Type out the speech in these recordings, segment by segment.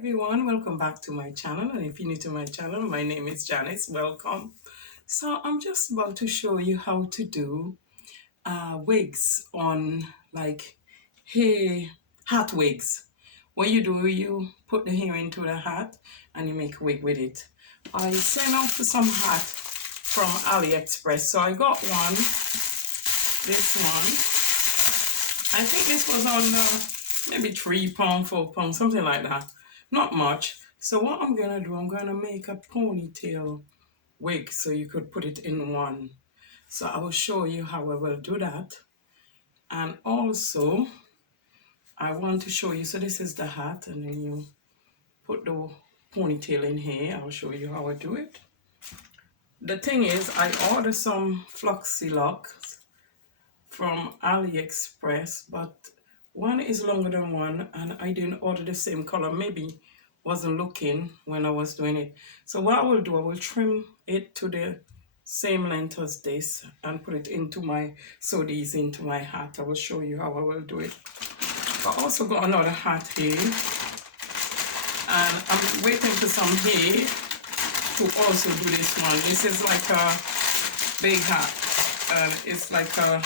Everyone, welcome back to my channel. And if you're new to my channel, my name is Janice. Welcome. So I'm just about to show you how to do wigs on like hair hat wigs. What you do, you put the hair into the hat and you make a wig with it. I sent out for some hat from AliExpress. So I got one, this one. I think this was on maybe £3, £4, something like that. Not much. So what I'm gonna do, I'm gonna make a ponytail wig so you could put it in one. So I will show you how I will do that. And also, I want to show you, so this is the hat, and then you put the ponytail in here. I'll show you how I do it. The thing is, I ordered some floxy locks from AliExpress, but one is longer than one, and I didn't order the same color. Maybe wasn't looking when I was doing it. So what I will do, I will trim it to the same length as this and put it into my, sew these into my hat. I will show you how I will do it. I also got another hat here, and I'm waiting for some hair to also do this one. This is like a big hat, and it's like a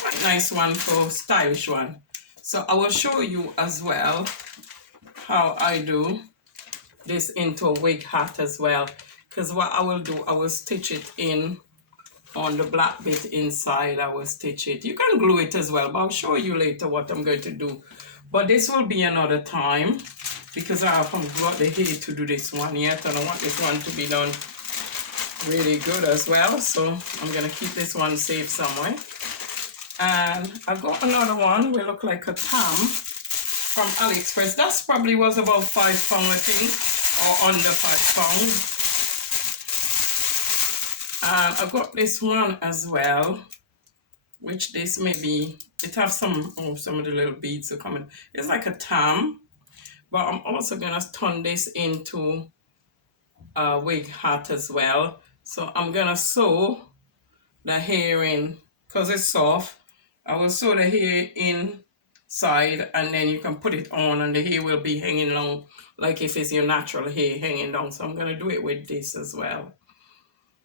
quite nice one for stylish one. So I will show you as well how I do this into a wig hat as well, because what I will do, I will stitch it in on the black bit inside. I will stitch it. You can glue it as well, but I'll show you later what I'm going to do. But this will be another time, because I haven't got the hair to do this one yet, and I want this one to be done really good as well. So I'm gonna keep this one safe somewhere. And I got another one will look like a tam from AliExpress. That's probably was about £5, I think, or under £5. And I got this one as well, which this maybe it has some of the little beads are coming. It's like a tam, but I'm also gonna turn this into a wig hat as well. So I'm gonna sew the hair in, because it's soft. I will sew the hair inside, and then you can put it on, and the hair will be hanging down like if it's your natural hair hanging down. So I'm gonna do it with this as well.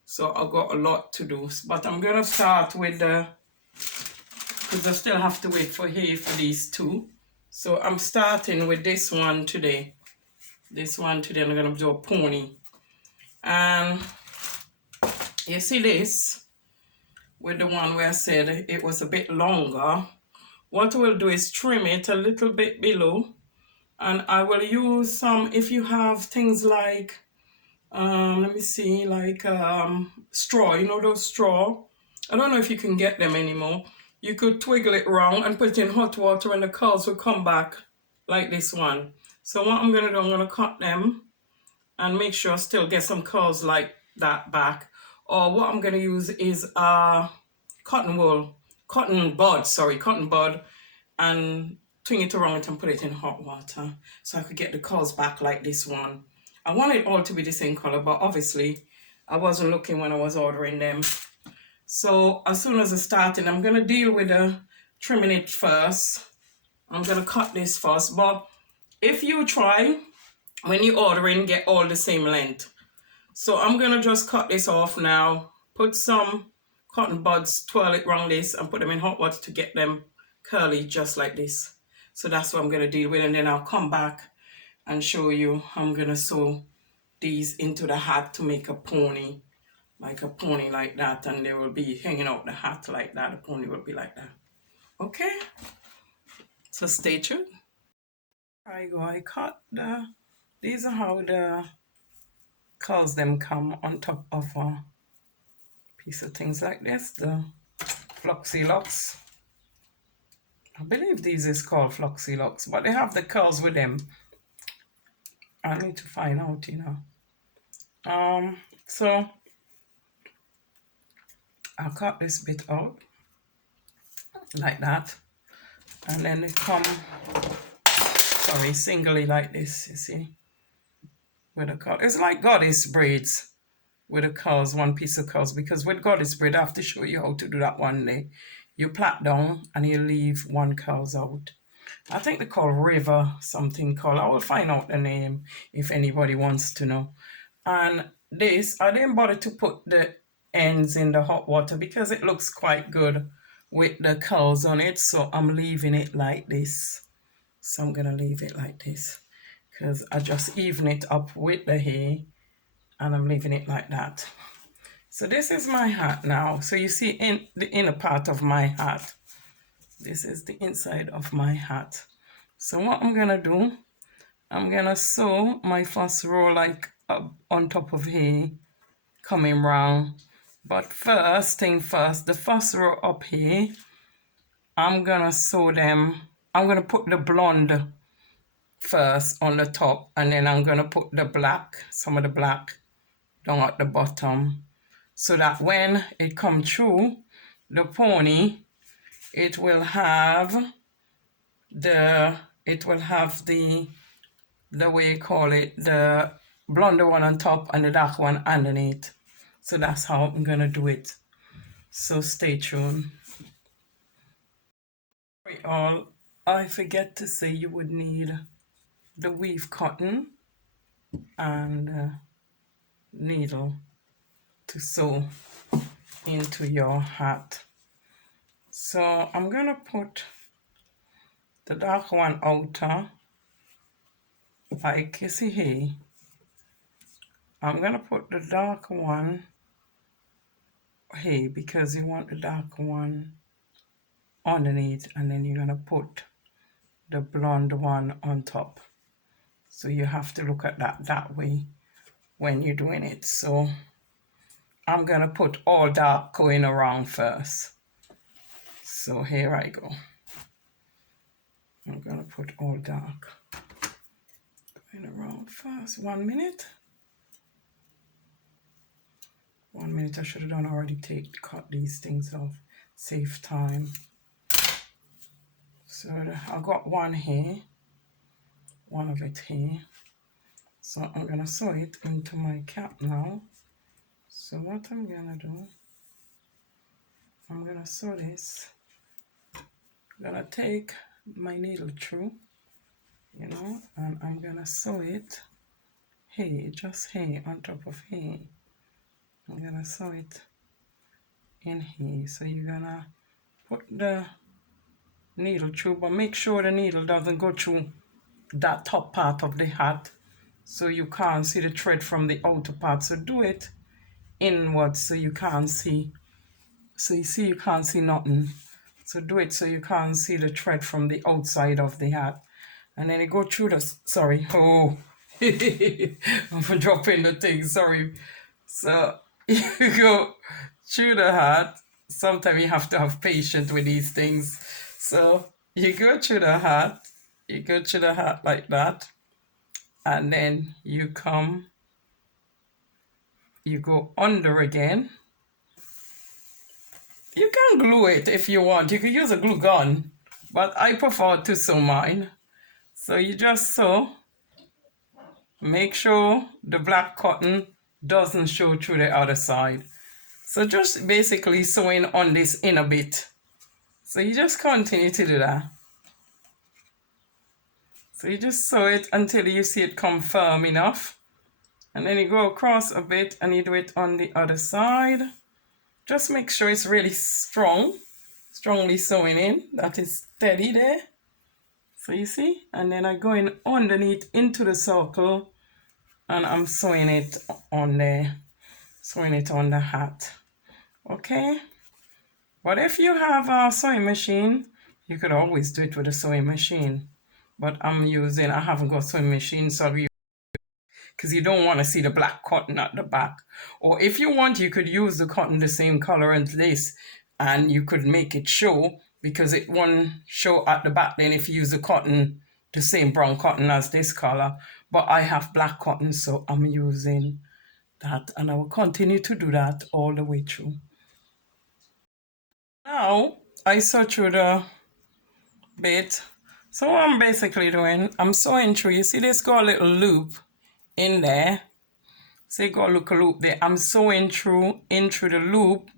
So I've got a lot to do, but I'm gonna start with the, because I still have to wait for hair for these two. So I'm starting with this one today. This one today, I'm gonna do a pony. And you see this, with the one where I said it was a bit longer, what we'll do is trim it a little bit below, and I will use some, if you have things like, let me see, like straw, you know those straw? I don't know if you can get them anymore. You could twiggle it around and put it in hot water, and the curls will come back like this one. So what I'm gonna do, I'm gonna cut them and make sure I still get some curls like that back. Or what I'm gonna use is cotton bud, and twing it around it and put it in hot water so I could get the curls back like this one. I want it all to be the same color, but obviously I wasn't looking when I was ordering them. So as soon as I started, I'm gonna deal with the trimming it first. I'm gonna cut this first, but if you try, when you're ordering, get all the same length. So I'm gonna just cut this off now, put some cotton buds, twirl it around this, and put them in hot water to get them curly just like this. So that's what I'm gonna deal with, and then I'll come back and show you how I'm gonna sew these into the hat to make a pony, like a pony like that, and they will be hanging out the hat like that. The pony will be like that. Okay, so stay tuned. I cut these are how the curls them come on top of a piece of things like this, the floxy locks. I believe these is called floxy locks, but they have the curls with them. I need to find out, you know. So I'll cut this bit out like that, and then they come, singly like this, you see, with the curl. It's like goddess braids with the curls, one piece of curls, because with goddess braid, I have to show you how to do that one day. You plait down and you leave one curls out. I think they call River something called. I will find out the name if anybody wants to know. And this, I didn't bother to put the ends in the hot water because it looks quite good with the curls on it. So I'm leaving it like this. So I'm gonna leave it like this because I just even it up with the hair and I'm leaving it like that. So this is my hat now. So you see in the inner part of my hat. This is the inside of my hat. So what I'm gonna do, I'm gonna sew my first row like up on top of here, coming round. But first thing first, the first row up here, I'm gonna sew them. I'm gonna put the blonde first on the top, and then I'm gonna put the black, some of the black down at the bottom, so that when it comes through the pony, it will have the way you call it, the blonde one on top and the dark one underneath. So that's how I'm gonna do it. So stay tuned. All, I forget to say you would need the weave cotton and needle to sew into your hat. So I'm gonna put the dark one outer, like you see here. I'm gonna put the dark one here because you want the dark one underneath, and then you're gonna put the blonde one on top. So you have to look at that way when you're doing it. So I'm gonna put all dark going around first. So here I go. I'm gonna put all dark going around first. 1 minute. 1 minute. I should have done already cut these things off. Save time. So I got one here, one of it here. So I'm gonna sew it into my cap now. So what I'm gonna do, I'm gonna sew this. I'm gonna take my needle through, you know, and I'm gonna sew it here, just here on top of here. I'm gonna sew it in here. So you're gonna put the needle through, but make sure the needle doesn't go through that top part of the hat, so you can't see the thread from the outer part. So do it inwards so you can't see. So you see you can't see nothing. So do it so you can't see the thread from the outside of the hat. And then you go through the, sorry, oh, I'm dropping the thing, sorry. So you go through the hat. Sometimes you have to have patience with these things. So you go through the hat, like that. And then you go under again. You can glue it if you want. You can use a glue gun, but I prefer to sew mine. So you just sew. Make sure the black cotton doesn't show through the other side. So just basically sewing on this inner bit. So you just continue to do that. So you just sew it until you see it come firm enough. And then you go across a bit and you do it on the other side. Just make sure it's really strongly sewing in, that is steady there. So you see, and then I go in underneath into the circle and I'm sewing it on there, sewing it on the hat. Okay, but if you have a sewing machine, you could always do it with a sewing machine. But I haven't got a sewing machine, so because you don't want to see the black cotton at the back. Or if you want, you could use the cotton the same color as this, and you could make it show, because it won't show at the back then if you use the cotton, the same brown cotton as this color. But I have black cotton, so I'm using that, and I will continue to do that all the way through. Now, I sew through the bit. So what I'm basically doing, I'm sewing through. You see this got a little loop in there. So you got a little loop there. I'm sewing in through the loop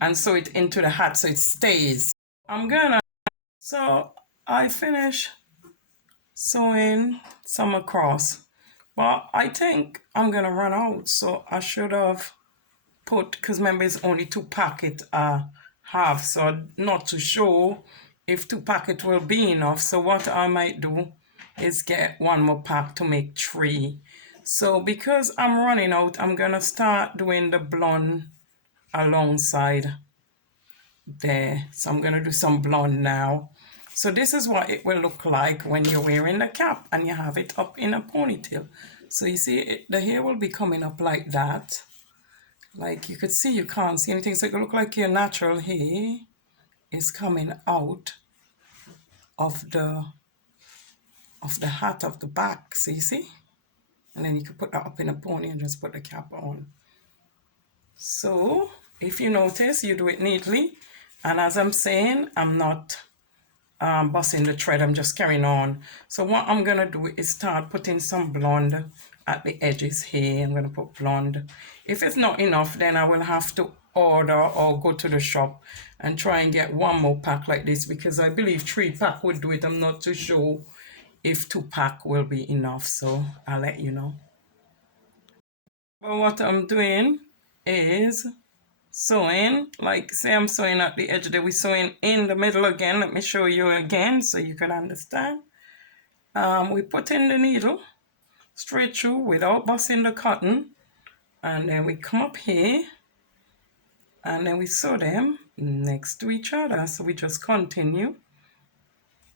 and sew it into the hat so it stays. So I finish sewing some across. But I think I'm gonna run out, so I should have put, because remember it's only 2 packet half, so I'm not too sure if 2 packet will be enough. So what I might do is get 1 more pack to make 3. So because I'm running out, I'm gonna start doing the blonde alongside there. So I'm gonna do some blonde now. So this is what it will look like when you're wearing the cap and you have it up in a ponytail. So you see the hair will be coming up like that. Like you could see, you can't see anything. So it will look like your natural hair is coming out of the hat of the back. So you see? And then you can put that up in a pony and just put the cap on. So if you notice, you do it neatly. And as I'm saying, I'm not busting the thread, I'm just carrying on. So what I'm gonna do is start putting some blonde at the edges here. I'm gonna put blonde. If it's not enough, then I will have to order or go to the shop and try and get 1 more pack like this, because I believe 3 pack would do it. I'm not too sure if 2 pack will be enough, so I'll let you know. But what I'm doing is sewing, like say I'm sewing at the edge there, we're sewing in the middle again. Let me show you again so you can understand. We put in the needle straight through without busting the cotton, and then we come up here and then we sew them next to each other. So we just continue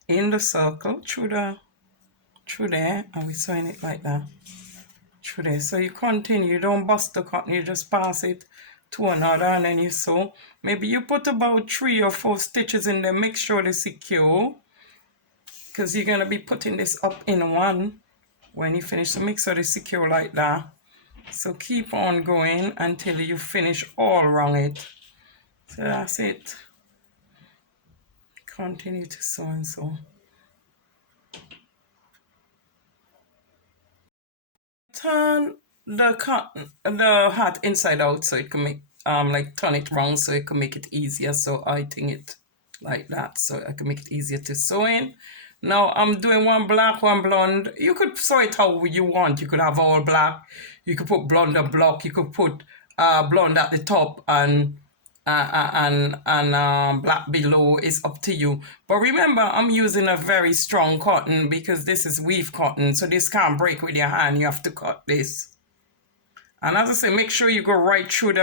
in the circle through there, and we're sewing it like that through there. So you continue, you don't bust the cotton, you just pass it to another and then you sew. Maybe you put about 3 or 4 stitches in there, make sure they're secure, because you're going to be putting this up in one when you finish. So make sure they're secure like that. So keep on going until you finish all around it. So that's it. Continue to sew and sew. Turn the hat inside out so it can make like turn it round so it can make it easier. So I think it like that so I can make it easier to sew in. Now I'm doing 1 black, 1 blonde. You could sew it how you want. You could have all black. You could put blonde and block. You could put blonde at the top and black below. Is up to you. But remember, I'm using a very strong cotton because this is weave cotton, so this can't break with your hand. You have to cut this. And as I say, make sure you go right through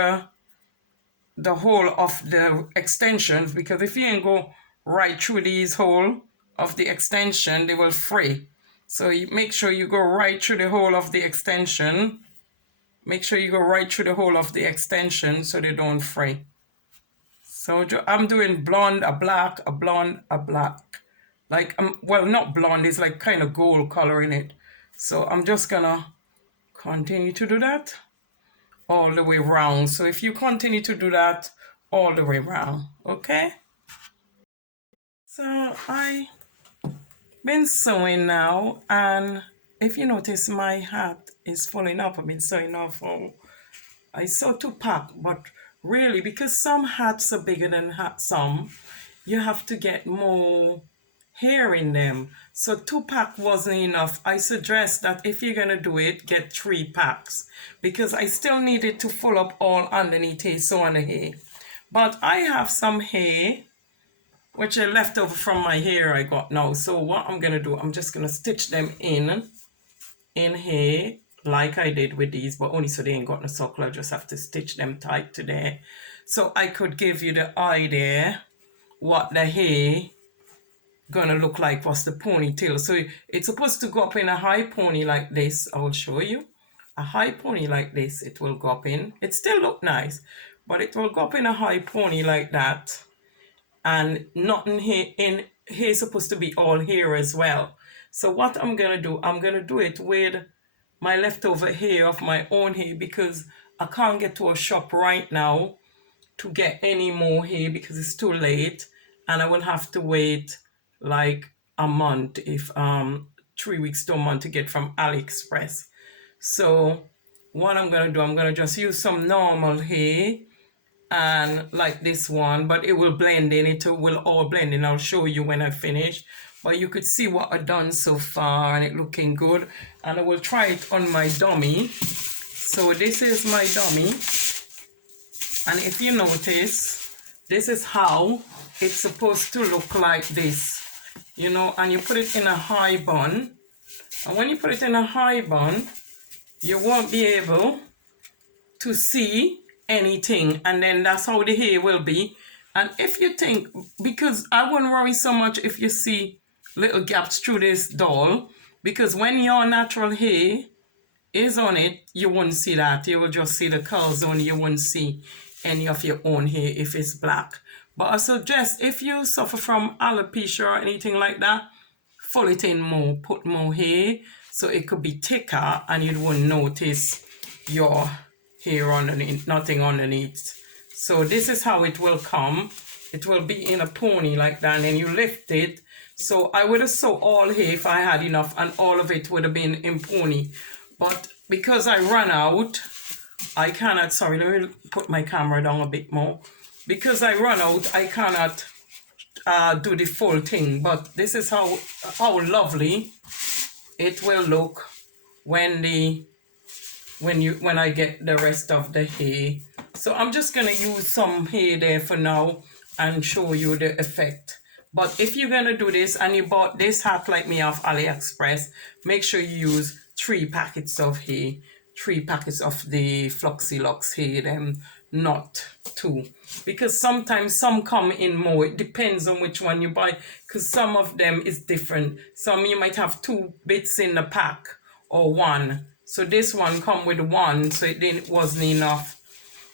the hole of the extensions, because if you ain't go right through these hole of the extension, they will fray. So you make sure you go right through the hole of the extension. Make sure you go right through the hole of the extension so they don't fray. So I'm doing blonde, a black, a blonde, a black. Like, well, not blonde, it's like kind of gold color in it. So I'm just gonna continue to do that all the way around. So if you continue to do that all the way around, okay? So I've been sewing now, and if you notice, my hat is falling up. I've been sewing now for, I sew 2 pack, but really, because some hats are bigger than some, you have to get more hair in them. So 2 pack wasn't enough. I suggest that if you're gonna do it, get 3 packs, because I still needed to full up all underneath here, so on the hair. But I have some hair which are left over from my hair I got now. So what I'm gonna do, I'm just gonna stitch them in here like I did with these, but only so they ain't got no circle. I just have to stitch them tight to there. So I could give you the idea what the hair gonna look like, what's the ponytail. So it's supposed to go up in a high pony like this. I will show you. A high pony like this, it will go up in. It still look nice, but it will go up in a high pony like that. And nothing here in here is supposed to be all here as well. So what I'm gonna do, I'm gonna do it with my leftover hair of my own hair, because I can't get to a shop right now to get any more hair because it's too late, and I will have to wait like a month, if 3 weeks to a month, to get from AliExpress. So what I'm gonna do, I'm gonna just use some normal hair and like this one, but it will blend in, it will all blend in. I'll show you when I finish. but you could see what I've done so far and it looking good. And I will try it on my dummy. So this is my dummy, and if you notice, this is how it's supposed to look, like this, you know, and you put it in a high bun. And when you put it in a high bun, you won't be able to see anything, and then that's how the hair will be. And if you think, because I wouldn't worry so much if you see little gaps through this doll, because when your natural hair is on it, you won't see that. You will just see the curls on. You won't see any of your own hair if it's black. But I suggest, if you suffer from alopecia or anything like that, fill it in more, put more hair so it could be thicker and you won't notice your hair underneath, nothing underneath. So this is how it will come. It will be in a pony like that, and then you lift it. So I would have sewn all hair if I had enough, and all of it would have been in pony. But because I run out, I cannot, sorry, let me put my camera down a bit more. Because I run out, I cannot do the full thing. But this is how lovely it will look when I get the rest of the hair. So I'm just gonna use some hair there for now and show you the effect. But if you're gonna do this and you bought this hat like me off AliExpress, make sure you use 3 packets of hair, 3 packets of the Fluxy Lux hair, them, not 2. Because sometimes some come in more. It depends on which one you buy, because some of them is different. Some you might have 2 bits in the pack or 1. So this one come with 1, so it wasn't enough.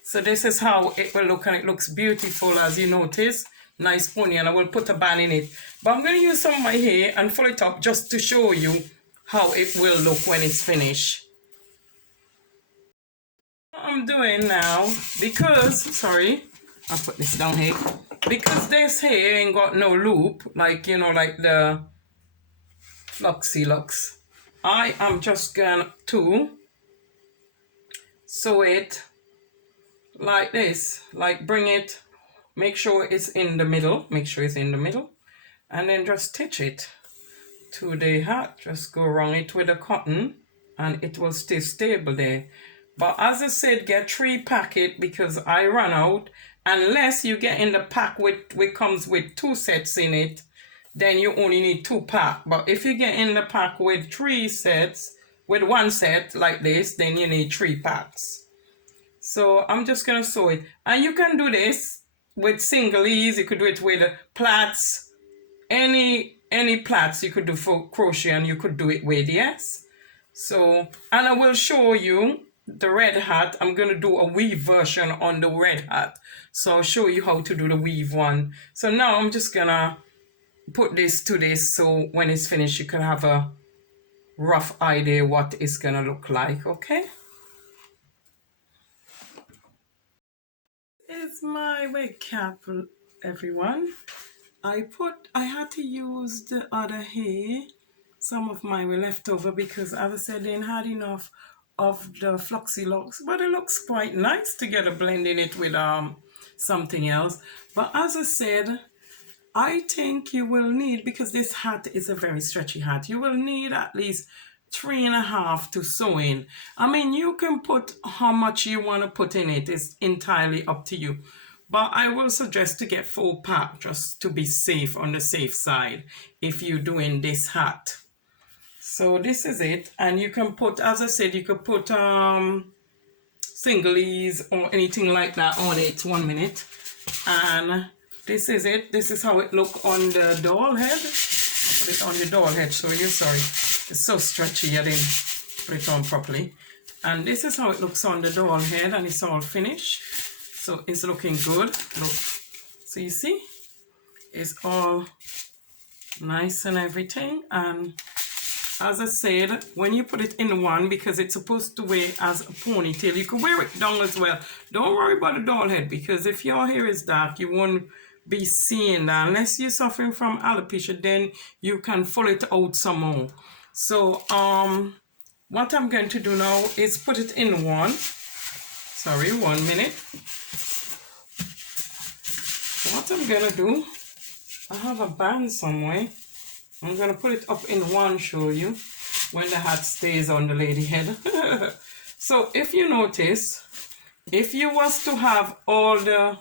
So this is how it will look, and it looks beautiful, as you notice. Nice pony, and I will put a band in it. But I'm going to use some of my hair and fill it up just to show you how it will look when it's finished. What I'm doing now, because, sorry, I'll put this down here. Because this hair ain't got no loop, like, you know, like the Fluxy Lux, I am just going to sew it like this, like bring it, make sure it's in the middle, and then just stitch it to the hat. Just go around it with the cotton and it will stay stable there. But as I said, get 3 packet because I run out. Unless you get in the pack which comes with 2 sets in it, then you only need 2 pack. But if you get in the pack with 3 sets, with 1 set like this, then you need 3 packs. So I'm just gonna sew it, and you can do this with single ease. You could do it with plaits, any plaits you could do for crochet, and you could do it with, yes. So, and I will show you the red hat. I'm gonna do a weave version on the red hat, so I'll show you how to do the weave one. So now I'm just gonna put this to this, so when it's finished you can have a rough idea what it's gonna look like. Okay. It's my wig cap, everyone. I had to use the other hair. Some of mine were left over because, as I said, they had enough of the Fluxy Lux, but it looks quite nice together, blending it with something else. But as I said, I think you will need, because this hat is a very stretchy hat, you will need at least 3.5 to sew in. I mean, you can put how much you want to put in it. It's entirely up to you. But I will suggest to get 4 pack just to be safe, on the safe side, if you're doing this hat. So this is it. And you can put, as I said, you could put singlies or anything like that on it. 1 minute. And this is it. This is how it look on the doll head. I'll put it on the doll head, so you're sorry. It's so stretchy, I didn't put it on properly. And this is how it looks on the doll head, and it's all finished. So it's looking good. Look, so you see, it's all nice and everything. And as I said, when you put it in one, because it's supposed to wear as a ponytail, you can wear it down as well. Don't worry about the doll head, because if your hair is dark, you won't be seeing that. Unless you're suffering from alopecia, then you can pull it out some more. So what I'm going to do now is put it in 1 minute. What I'm gonna do, I have a band somewhere. I'm going to put it up in one, show you when the hat stays on the lady head. So if you notice, if you was to have all the,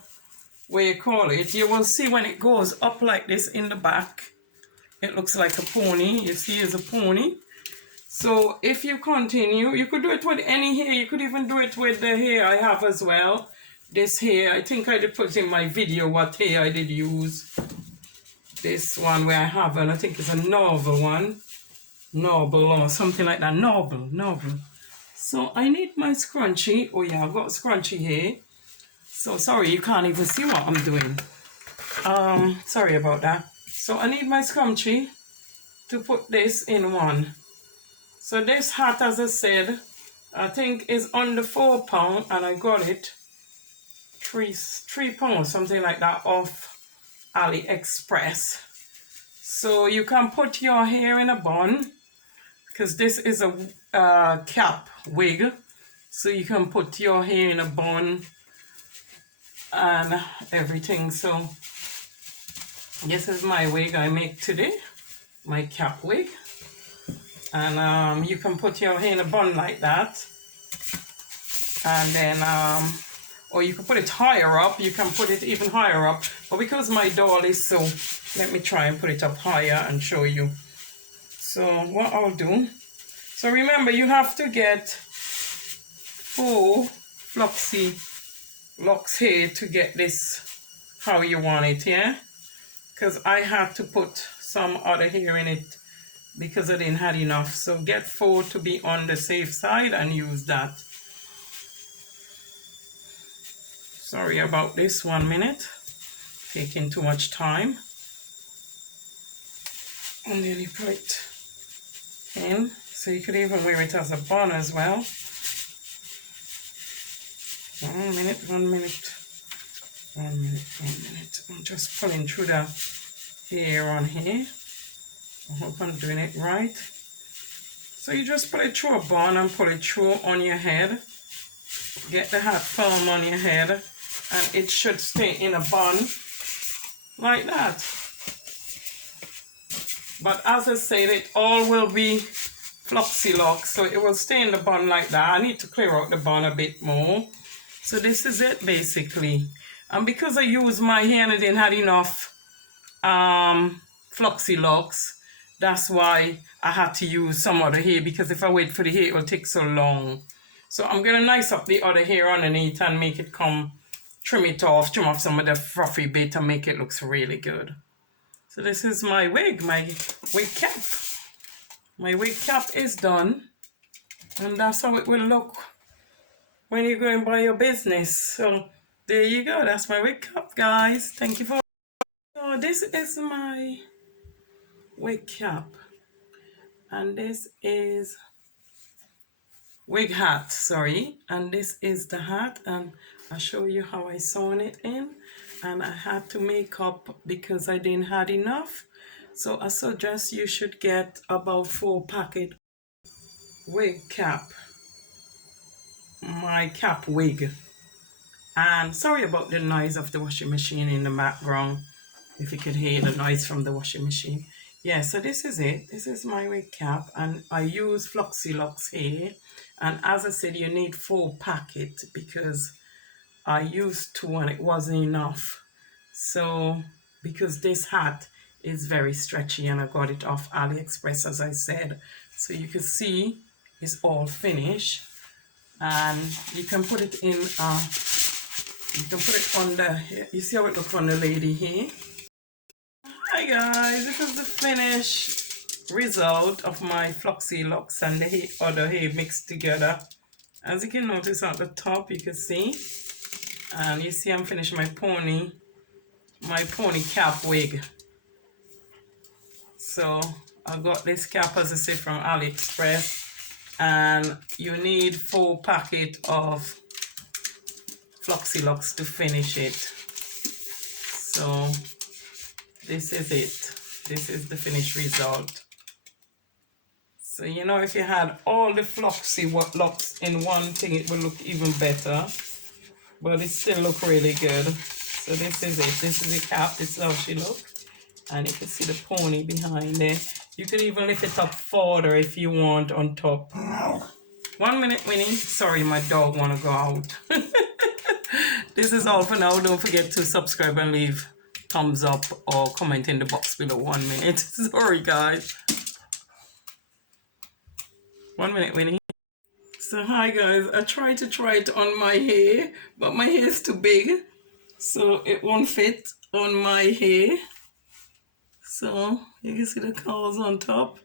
what you call it, you will see when it goes up like this in the back, it looks like a pony. You see it's a pony. So if you continue, you could do it with any hair. You could even do it with the hair I have as well. This hair, I think I did put in my video what hair I did use. This one where I have, and I think it's a novel one. Noble or something like that. Noble. So I need my scrunchie. Oh yeah, I've got scrunchie here. So sorry, you can't even see what I'm doing. Sorry about that. So I need my scrunchie to put this in one. So this hat, as I said, I think is under £4, and I got it £3, something like that, off AliExpress. So you can put your hair in a bun, because this is a cap wig. So you can put your hair in a bun and everything. So this is my wig I make today, my cap wig. And you can put your hair in a bun like that. And then, or you can put it higher up. You can put it even higher up. But because my doll is so, let me try and put it up higher and show you. So what I'll do, so remember you have to get 4 floxy locks here to get this how you want it, yeah? Because I had to put some other hair in it because I didn't have enough. So get 4 to be on the safe side and use that. Sorry about this, 1 minute. Taking too much time. And then you put it in. So you could even wear it as a bun as well. 1 minute. I'm just pulling through the hair on here. I hope I'm doing it right. So you just put it through a bun and pull it through on your head. Get the hat firm on your head, and it should stay in a bun like that. But as I said, it all will be floxy locks, so it will stay in the bun like that. I need to clear out the bun a bit more. So this is it basically. And because I used my hair and I didn't have enough floxy locks, that's why I had to use some other hair, because if I wait for the hair, it will take so long. So I'm going to nice up the other hair underneath and make it come, trim off some of the fluffy bit and make it look really good. So this is my wig cap. My wig cap is done. And that's how it will look when you're going by your business. So there you go. That's my wig cap, guys. Thank you for... So this is my wig cap. And this is wig hat, sorry. And this is the hat. And I'll show you how I sewn it in. And I had to make up because I didn't have enough. So I suggest you should get about 4 packet wig cap. My cap wig. And sorry about the noise of the washing machine in the background, if you could hear the noise from the washing machine. Yeah, so this is it. This is my wig cap, and I use Floxy Locks here. And as I said, you need 4 packets because I used 2 and it wasn't enough. So because this hat is very stretchy and I got it off AliExpress, as I said, so you can see it's all finished. And you can put it in, you can put it on the, you see how it looks on the lady here? Hi guys, this is the finished result of my Floxy Locks and the other hair mixed together. As you can notice at the top, you can see, and you see I'm finishing my pony cap wig. So I got this cap, as I said, from AliExpress. And you need 4 packets of Floxy Locks to finish it. So this is it. This is the finished result. So you know, if you had all the Floxy locks in one thing, it would look even better. But it still look really good. So this is it. This is the cap. This is how she looks. And you can see the pony behind there. You could even lift it up further if you want on top. 1 minute, Winnie. Sorry, my dog want to go out. This is all for now. Don't forget to subscribe and leave thumbs up or comment in the box below. 1 minute. Sorry, guys. 1 minute, Winnie. So hi guys, I tried to try it on my hair, but my hair is too big, so it won't fit on my hair. So you can see the curls on top.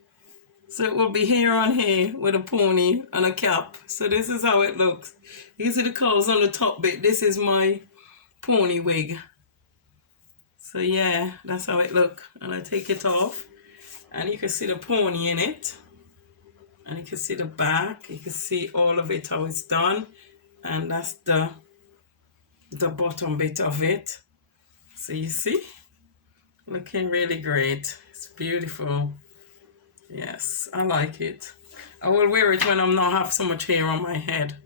So it will be hair on hair with a pony and a cap. So this is how it looks. You can see the curls on the top bit. This is my pony wig. So yeah, that's how it looks. And I take it off and you can see the pony in it. And you can see the back. You can see all of it, how it's done. And that's the bottom bit of it. So you see, looking really great. It's beautiful. Yes, I like it. I will wear it when I'm not have so much hair on my head.